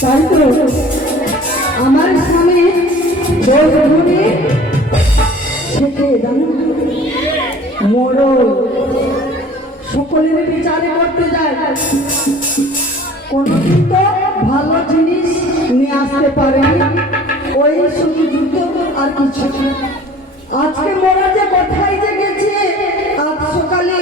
তাই তো আমার স্বামী বৌধনে শেখে জানো মোড়ল সকলের বিচারে করতে যায়, কোনদিন তো ভালো জিনিস নিয়ে আসতে পারেনি, ওই শুধু যুদ্ধ আর কিছু। আজকে মোরা যে কোথায় যে গেছে, আজ সকালে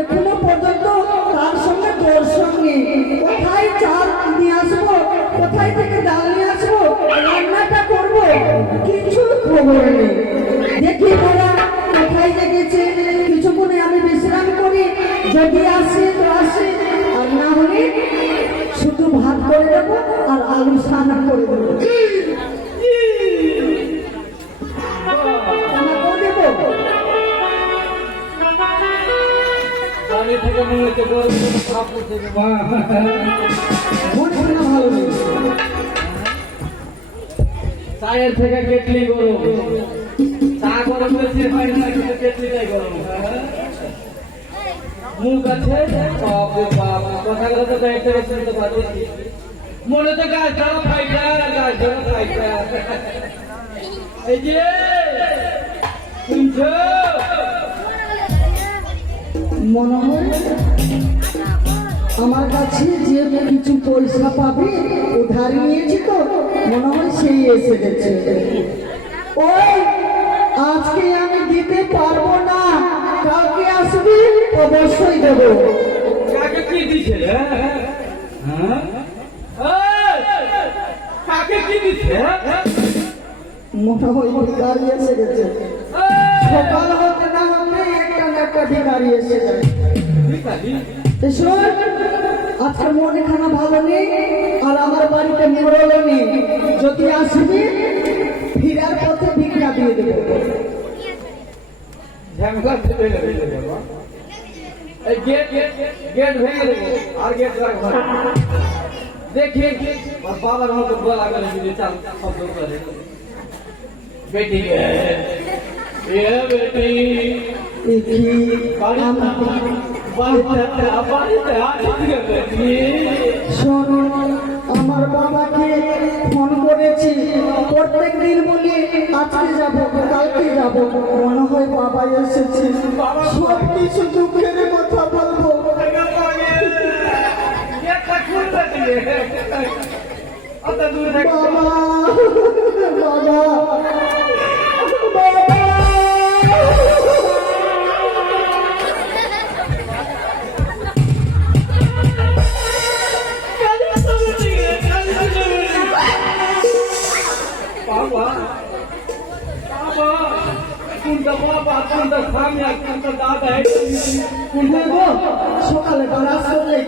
এখনো পর্যন্ত তার সঙ্গে তোর সঙ্গে কোথায় চাল নিয়ে আসবো, কোথায় থেকে ডাল নিয়ে আসবো, রান্নাটা করবো, কিছু খবর নেই। দেখি মোরা কোথায় যে গেছে, কিছুক্ষণে আমি বিশ্রাম করি, যদি আসে তো আসে, আর না হলে শুধু ভাত করে দেবো আর আলু সানা করে দেবো। চায়ের থেকে কেটলি গরম, চা গরম বেশি হয় না, কিন্তু কেটলিটাই গরম। মুখ আছে কথাগুলো তো দেখতে শুনতে পাচ্ছি, মনে তো গাছ ধরা ফাইটা, গাছ ধরা ফাইটা। এই যে শুনছো, মনে হয় আমার কাছে যে কিছু পয়সা পাবে উধার নিয়েছি তো, মনে হয় সেই এসে গেছে। ওই আজকে আমি দিতে পারবো না, কালকে আসবি অবশ্যই দেবো। কাকে কি দিছে? কাকে কি দিছে? মনে হয় ভিখারি এসে গেছে, সকাল হতে না হতে একটা না একটা ভিখারি এসে যায়। শোন, আজকে মনে খানা ভালো নেই, আর আমার বাড়িতে মোড়লও নেই, যদি আসবি ফিরার পথে ভিক্ষা দিয়ে দেবো। গেট ভেঙে দেবো আর গেট রাখবো। দেখি বাবার মতো গলা করে যদি চাল শব্দ করে, বেটি বেটি শোনো, আমার বাবাকে ফোন করেছি, প্রত্যেক দিন বলি আজকে যাবো কালকে যাবো, মনে হয় বাবা এসেছে, সব কিছু দুঃখের কথা বলবো। বাবা বাবা সকালে বারাস করলে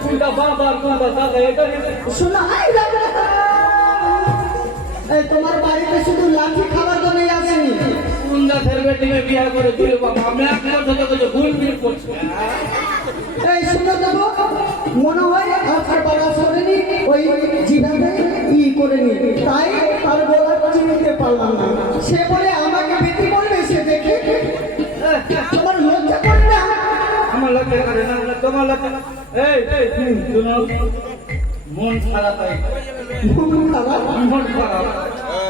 কোনটা বাবা আর কোনটা দাদা, এটা শোনা তোমার বাড়িতে শুধু লাঠি খাবার জন্য আসেনি, সুন্দর বেটিকে বিয়ে করে দিলে বাবা, আমি এক বছর থেকে ভুল বিয়ে করছি। এই শুনে দেবো, মনে হয় আজকে বারাস করেনি, ওই যেভাবে করে নি, তাই তার গলা চিনতে পারলাম না। সে বলে আমাকে বেটি বলবে, সে দেখে তোমার লজ্জা করে না? আমার লজ্জা করে না, তোমার লজ্জা। এই শুনো, মন খারাপ, মন খারাপ,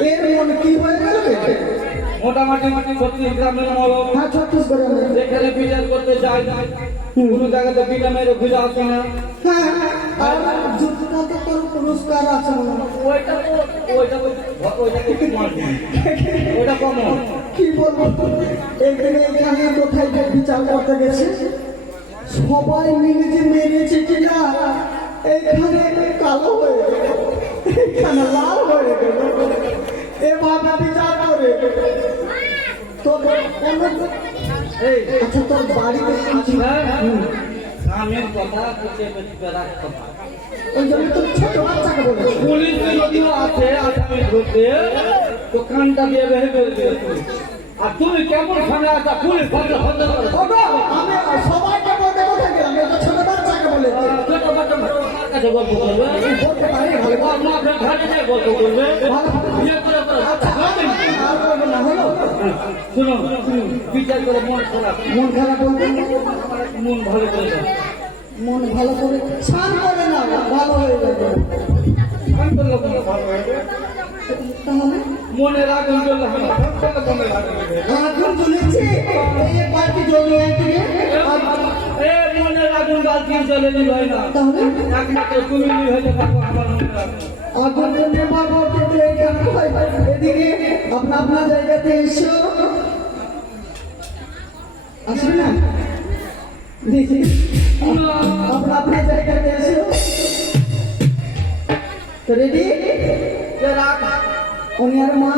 এর মন কি হয়ে গেল? মোটামুটি 36 গ্রামের মলম, হ্যাঁ 36 করে যেখানে বিচার করতে যাই, কোনো জায়গাতে বিনা মেরে খুঁজে আসে না। হ্যাঁ, আর যুদ্ধটা তো তোর পুরস্কার আছে মনে হয়। ওইটা কম। কি বলবো, একদিন এখানে কোথায় বিচার করতে গেছে, সবাই মিলে যে মেরেছে কিনা, এইখানে কালো হয়ে গেল, এখানে লাল হয়ে গেল, এভাবে বিচার করে তোর আচ্ছা তোর বাড়িতে গ্রামের কথা রাখতে, ওই জন্য তোর ছোট বাচ্চাকে বলে পুলিশ যদিও আছে আসামি ধরতে, তো কানটা দিয়ে বেহে বের দিয়েছে। আর তুমি কেমন সামনে আসা পুলিশ আমি সবাইকে বলতে কোথায় গেলাম, এটা ছোট বাচ্চাকে বলে ছোট বাচ্চা কাছে গল্প করবে, বলতে পারি আপনার ঘাটে গল্প করবে, বিয়ে করে আচ্ছা না হলো শুনো বিচার করে মন খারাপ মন খারাপ বলতে মন ভালো করে দাও। মন ভালো করে স্নান করে না ভালো হয়ে যাবে। আমি বললাম মন ভালো হয়ে যাবে। তাহলে মনে রাখুন চললে হবে না, মনে রাখুন আগুন জ্বলেছে এই পার্টি জ্বলে একদিকে মনে রাখুন বালতি চলে নি হয় না, তাহলে একমাত্র তুমি হয়ে থাকো আমার মনে রাখুন। আগুন জ্বলে বাবা কিন্তু কেন হয় এদিকে আপনা আপনা জায়গাতে এসো আসবে না দেখি আপনা আপনা জায়গাতে এসো তো রেডি রাখ উনি আর মা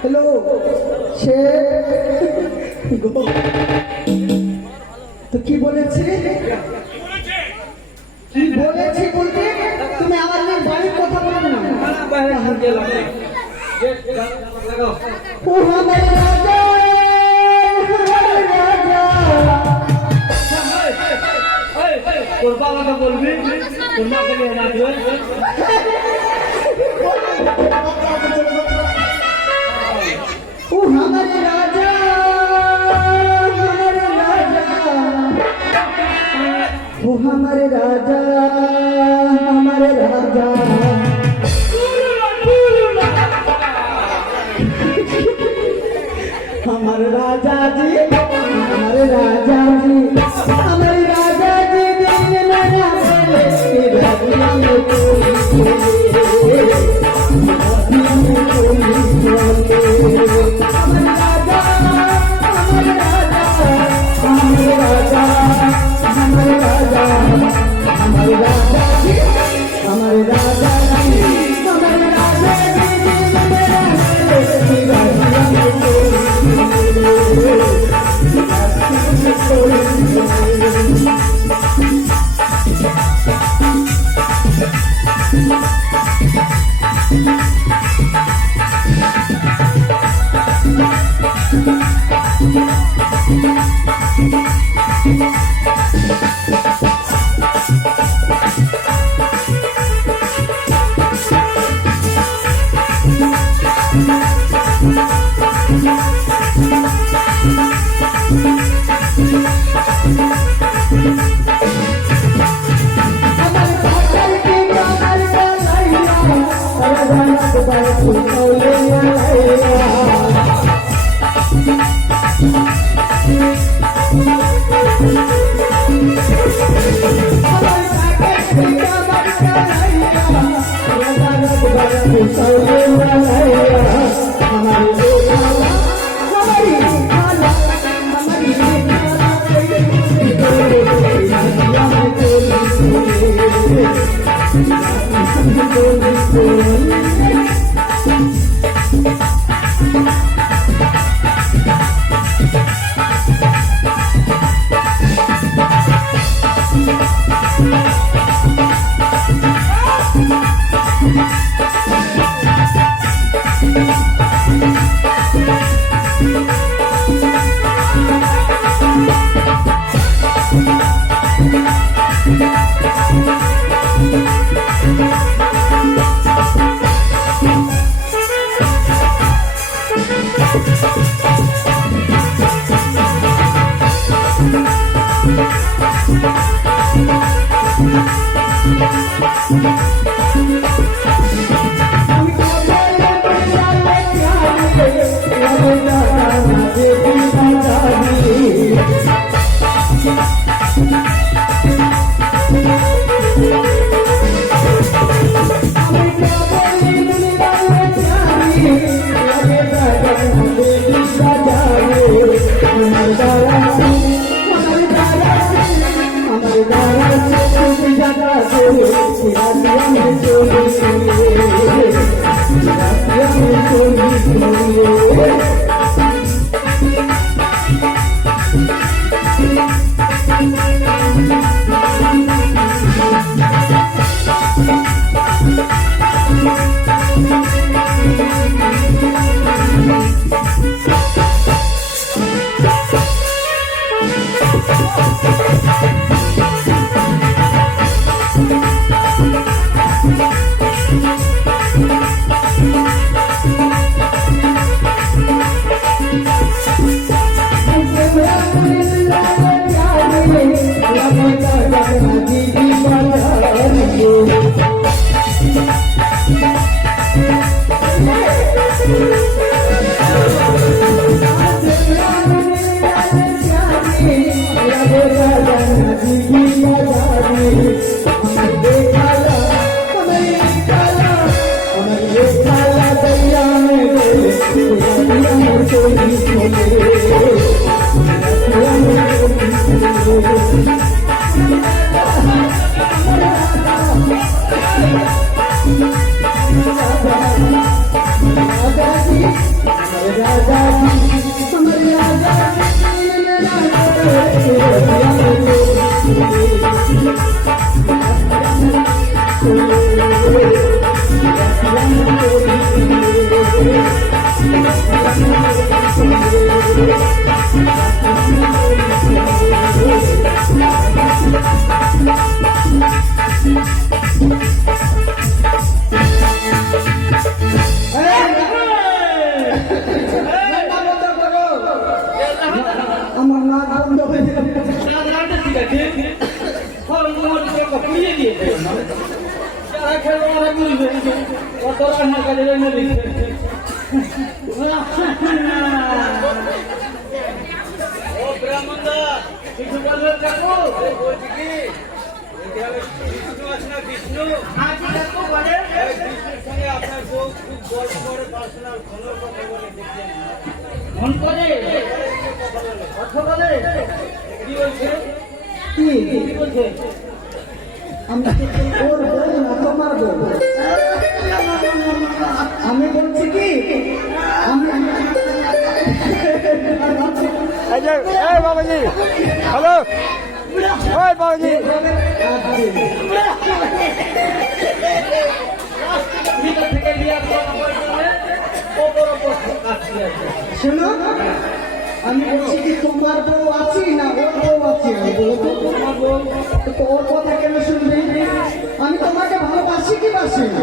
হ্যালো সে তো কি বলেছে কি বলেছি বলতে তুমি আমার মেয়ে বাড়ির কথা বলবে না বাইরে হাতে লাগে লাগাও ও আমার রাজা আমার রাজা তোর বাবাকে বলবি তোর মাকে নিয়ে রাখবে ও আমার রাজা ও আমার রাজা আমার রাজা আমার রাजा जी আমার राजा जी আমার राजा जी दिल मेरा बोले कि राजा में कोई बोले আমার राजा আমার राजा আমার राजा আমার राजा আমার राजा जी আমার राजा जी আমার राजा जी दिल मेरा बोले कि राजा में আমার নাক বন্ধ হয়ে গেল। আমি বলছি কি বাবাজি হ্যালো ওই বাবাজি শোনো, আমি বলছি কি তোমার বউ আছি না ওর বউ আছে? তো ওর কথা কেন শুনবে? আমি তোমাকে ভালোবাসি কি বাসি না?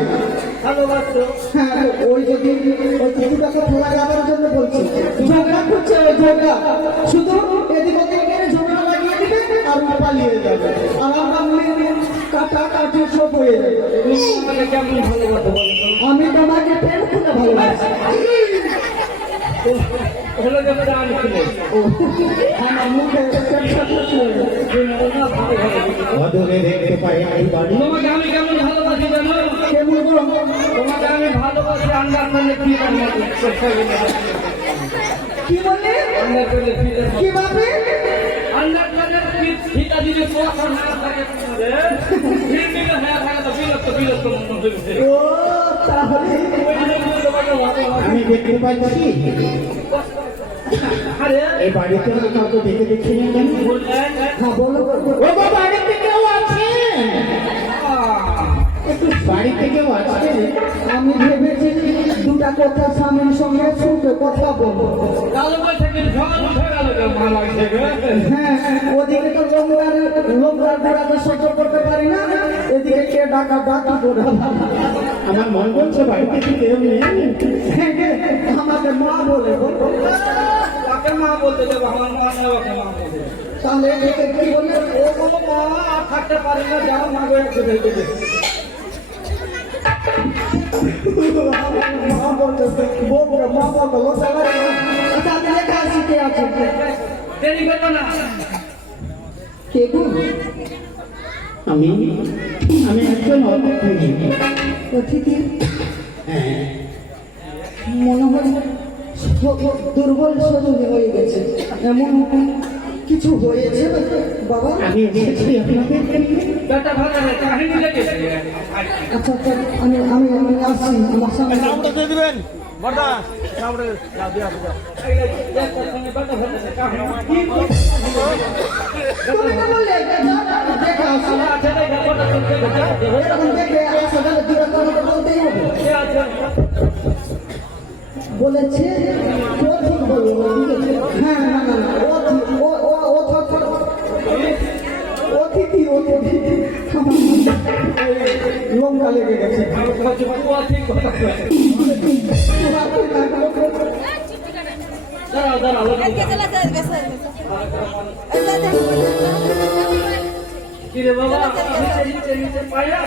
ভালোবাসো। হ্যাঁ, ওই যদি ওই কুকুরটাকে ফেলা যাবার জন্য বলছি, ঝগড়া করছে, ওই ঝগড়া শুধু এদিক ওদিক করে ঝগড়া লাগিয়ে দিবে আর ও পালিয়ে যাবে, আর আমার কাটা কাটি সব হয়ে যাবে। আমাকে কেমন ভালোবাসো বলো তো? আমি তোমাকে প্রেম করে ভালোবাসি। হলো যখন আমি ছিলে আমার মুখে অদূরে দেখতে পাই আমি বাড়ি তোমাকে আমি কেমন ভালোবাসি জানো? কেমন গো? তোমাকে আমি ভালোবাসি আন্ডার করলে কি কি বলে? আন্ডার করলে কিভাবে? আন্ডার করলে ফিটা দিলে পোষা না থাকে ফিটা না থাকে তো বিরক্ত মন হয়ে ও তাহলে আমি দেখতে পাচ্ছি আরে এই বাড়িতে আমি কাউকে দেখে দেখছি না কেন? হ্যাঁ বলো বলো। ও গো, বাড়িতে কেউ আছে? একটু বাড়িতে কেউ আছে? আমি ভেবেছি দুটা কথা স্বামীর সঙ্গে শুনতে কথা বলবো। কালো বৈশাখী ঝড় উঠে গেল ভালো লাগছে হ্যাঁ, ওদিকে তো লোকরা ঘোড়াকে সহ্য করতে পারি না, এদিকে কে ডাকা ডাকি করে। আমার মন বলছে বাড়িতে কি কেউ নেই। আমাকে মা বলে গো। কাকে মা বলতে দেবো? আমার মা না ওকে মা বলতে দেবো। তাহলে একে কি বলে? ও কোনো মা আর থাকতে পারি না, যাও মা গো একটু ভেবে দে। মা বলতেছে, বলবে মা বলবে, ও তাহলে আচ্ছা আমি লেখা শিখে আছে। দেরি করো না। কে গো? আমি একজন অতিথি। অতিথি? হ্যাঁ, মনে হয় দুর্বল শরীর হয়ে গেছে, এমন কিছু হয়েছে বাবা? আমি এসেছি আপনাদের জন্য। ব্যাটা ভালো না, কাহিনী লেগেছে। আচ্ছা আচ্ছা, আমি আসছি আমার সঙ্গে। দিবেন বর্দা তুমি না বললে দেখে আসো, এরকম দেখে আসো, তাহলে দূরে তোমাকে বলতেই হবে। বলেছে ও ঠিক বললো, হ্যাঁ না না না, অতিথি লঙ্কা লেগে গেছে। দাঁড়াও দাঁড়াও কিরে বাবা নিচে নিচে পায়া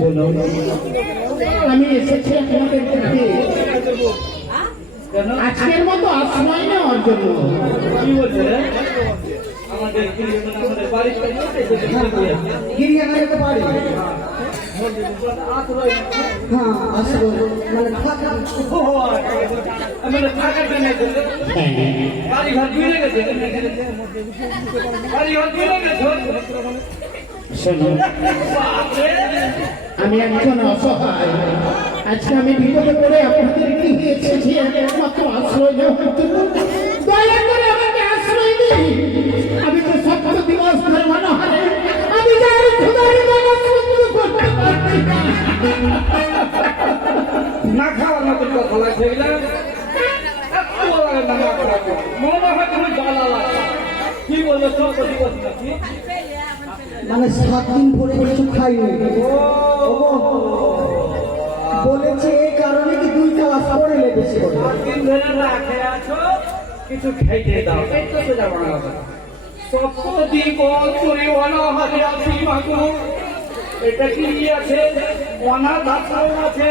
বলো আমি এসেছি আপনাদের কাছে কেন আজকের মতো আশ্রয় নেওয়ার জন্য। কি বলছে আমাদের আমাদের বাড়ি গিরিয়াখানে তো পারি হ্যাঁ আসবো মানে ফাঁকা মানে ফাঁকা কেনে হ্যাঁ বাড়ি ঘর ফিরে গেছে বাড়ি ঘর ফিরে গেছে শোনো আমি একজন অসহায়, আজকে আমি বিপদে পড়ে আপনাদের গৃহে এসেছি একমাত্র আশ্রয় নেওয়ার জন্য। দয়া করে আমাকে আশ্রয় দিন। আমি তো সপ্তাহ দিবস ধরে মনোহারে আমি যার খোদার ইবাদত করতে পারছি না। না খাওয়ার মতো কথা লাগছে এগুলা একটু লাগে না মনে হয় তুমি জ্বালা কি বলবো সব দিবস নাকি মানে 7 দিন পরে কিছু খাইনি বলেছে এই কারণে কি 2 ক্লাস পরে লেগেছে দিন ধরে রাখে আছো কিছু খাইতে দাও এই তো সেটা বাংলা সব দিবস করে অনাহারে আছি মাগো এটা কি আছে অনাথ আশ্রম আছে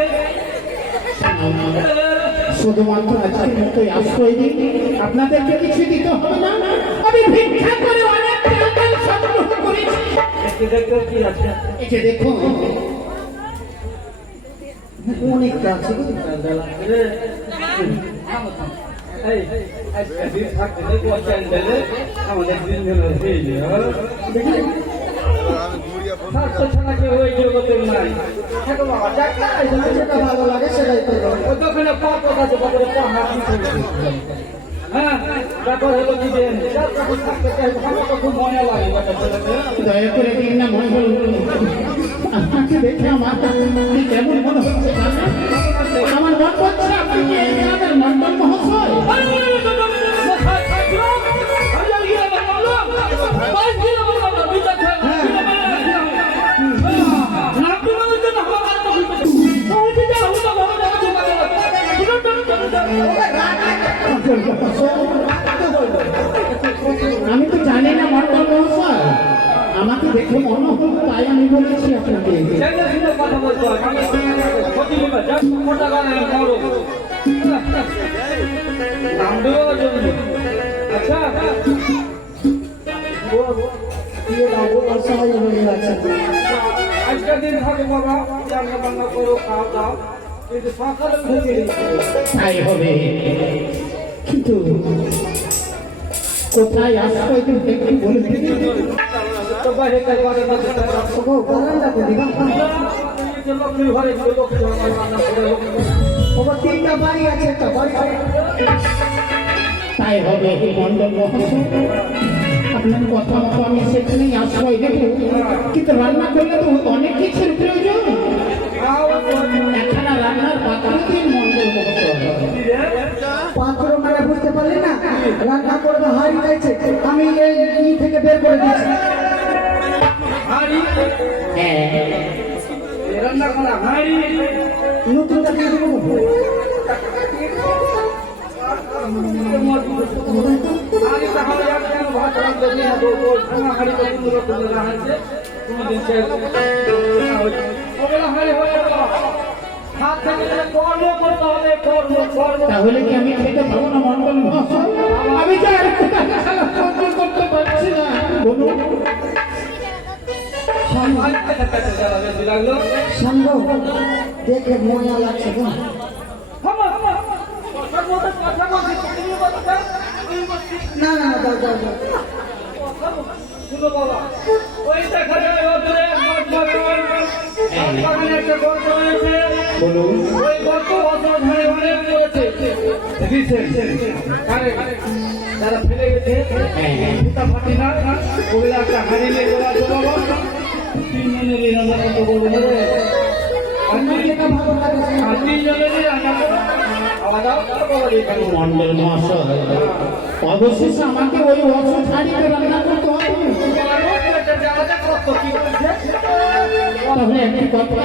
শুধুমাত্র আজকের মতোই আশ্রয় দিন, আপনাদেরকে কিছু দিতে হবে না। আমি ভিক্ষা করে অনেক টাকা সংগ্রহ করেছি। একটু দেখতে কি আছে এই যে দেখুন অনেকটা আছে এই আজকে দিন থাকতে পৌঁছান দিলে আমাদের দিন হলো সেই দেখি ছাড়াকে ওই জগতে নাই দেখো বাবা ডাক্তার যেটা ভালো লাগে সেটাই করবো ওই দোকানে পাঁচ আছে বাজারে হ্যাঁ তারপর হলো কি যে আমার তো খুব মনে লাগে দয়া করে দিন না মঙ্গল। আপনাকে দেখে আমার কেমন মনে হচ্ছে জানেন? আমার মন করছে আপনি কি এই গ্রামের মন্ডল মহাশয়? আমি তো জানি না মন্ডল মহাশয়, আমাকে দেখে মনে হলো তাই আমি বলেছি আপনাকে। কথা বলতে মোটা গানে বড় নাম দেওয়ার জন্য আচ্ছা দিয়ে দাও অসহায় হয়ে আছে আজকের দিন থাকে বাবা রান্না বান্না করো খাওয়া দাও কিন্তু সকালে উঠে তাই হবে, কিন্তু কোথায় আশ্রয় দেব একটু বলে দিন। তো বাইরে কাজ করে না ও বারান্দা করি লক্ষ্মী ঘরে লক্ষ্মী ঘরে রান্না করে ওবার 3টা বাড়ি আছে একটা বাড়ি তাই হবে মন্ডল মহাশয়, আপনার কথা মতো আমি সেখানেই আশ্রয় দেব, কিন্তু রান্না করলে তো অনেক কিছুর প্রয়োজন। একখানা রান্নার পাত্র দিন মন্ডল মহাশয়। পাত্র মানে বুঝতে পারলে না রান্না করবে হাড়ি চাইছে আমি এই থেকে বের করে দিয়েছি হাড়ি হ্যাঁ রান্না করা হাড়ি নতুনটা দিয়ে দেবো হাড়ি তাহলে কেন ভাত রান্না করি না তো হাড়ি তো সুন্দর করে রাখছে কোনদিন সে ওগুলো হাড়ি হয়ে গেল হাত থেকে কর্ম করতে হবে কর্ম তাহলে কি আমি খেতে পাবো না মন্ডল মহাশয়? আমি যে আর সহ্য করতে পারছি না। বলুন সম্ভব দেখে মজা লাগছে গো না না দাও দাও দাও বলুন যারা ফেলে গেছে ফাটি না ওগুলো একটা হাড়ি নিয়ে গোলা চলো 3 জনের রান্না করতে বলবো যেটা ভালো লাগে আর 3 জনের রান্না করো আলাদা মন্ডল মহাশয়, অবশেষে আমাকে ওই অসুখ হাড়িতে রান্না করতে হবে। তাহলে একটি কথা,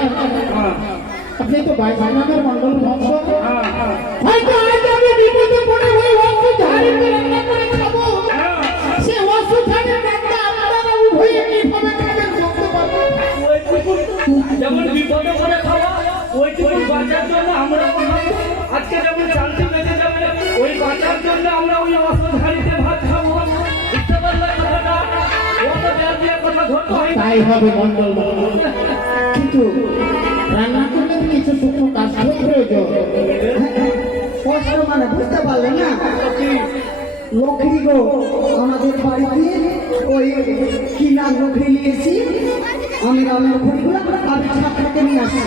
আপনি তো বাইশ নামের মন্ডল মহাশয়। হ্যাঁ, হ্যাঁ, হয়তো আজ আমি বিপদে পড়ে ওই ওষুধ ঝাড়িতে রান্না করে খাবো। হ্যাঁ। সে ওষুধ ঝাড়ির রান্না আপনারা উভয়ে কিভাবে খাবেন বলতে পারবেন? যেমন বিপদে পড়ে খাওয়া ওইটুকু বাঁচার জন্য আমরা আজকে যেমন চালটি বেঁচে যাবে ওই বাঁচার জন্য আমরা ওই অস্ত্রধারীতে ভাত খাবো। বুঝতে পারলে কথাটা? ও তো দেড় দিয়ে কথা ধরতে হয় না। তাই হবে মন্ডল মহাশয়। কিন্তু রান্না করলে তো কিছু শুকনো কাষ্ঠ প্রয়োজন। কষ্ট মানে বুঝতে পারলেন না? লক্ষ্মী গো, আমাদের বাড়িতে ওই কিনা লক্ষ্মী নিয়েছি, আমি রামের খড়িগুলো আমি ছাদ থেকে নিয়ে আসছি।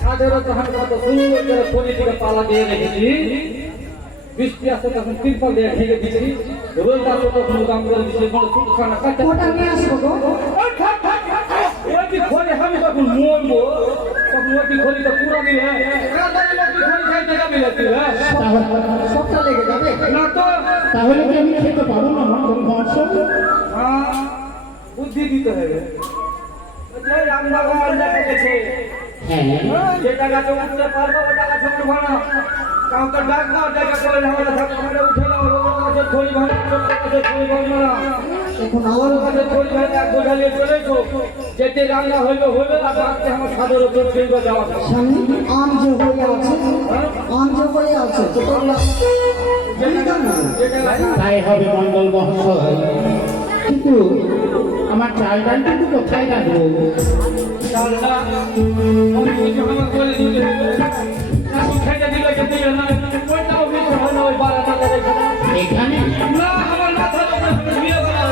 সাধারণত হাত কত সুন্দর করে পরি থেকে পালা দিয়ে রেখেছি। বৃষ্টি আসে তখন তিরপল দিয়ে ঢেকে দিচ্ছি। রোজ আসে তখন দাম করে দিচ্ছি। কোনো সুখানা কাঁচা ওটা নিয়ে আসবো গো। ওই খড়ি আমি তখন মরবো তখন ওই খড়িটা পুরো দিলে খড়ি খাইতে যাবে তাহলে সবটা লেগে যাবে। না তো তাহলে কি আমি খেতে পারবো না মন্ডল মহাশয়? বুদ্ধি দিতে হবে। রান্না ঘর দেখা গেছে হ্যাঁ, যেটা গাছে উঠতে পারবো ওটা গাছে উঠবো না। কাউকে ডাকবো ডাকা করে ঝামেলা থাকবে আমরা উঠে যাবো গাছে খড়ি ভাঙা গাছে খড়ি ভাঙবো না। এখন আমার গাছে খড়ি ভাঙা এক বোঝালিয়ে চলে তো যেতে রান্না হইবে হইবে আর রাখতে আমার ছাদের উপর ফিরবে যাওয়া স্বামী আম যে হয়ে আছে, আম যে হয়ে আছে তোমরা জানি না। তাই হবে মন্ডল মহাশয়। কিন্তু আমার চাল ডাল কিন্তু কোথায় রাখবো? চালটা আমি কিছু আমার করে দিতে হবে। এখন খাইতে দিলে খেতে দিলে না ওইটাও কিছু হয় না ওই বারাটা দেখে না। এখানে না আমার মাথার উপরে বিয়ে করা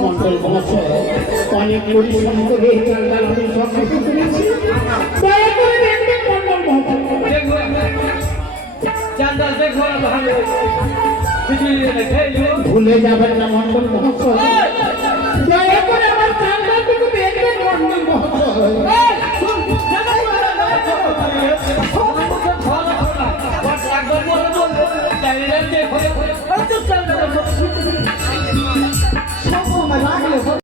মন্ডল মহাশয় অনেক পরিশ্রম করে এই চাল ডাল আমি সব কিছু করেছি। দয়া করে দেখবেন মন্ডল মহাশয়। দেখবো চান্দাল দেখবো না ভালো পৃথিবীতে খেয়ে ভুলে যাবেন না মন্ডল মহাশয়। দয়া করে আমার চাল ডাল কিন্তু দেখবেন মন্ডল মহাশয়। একবার বলে বলবো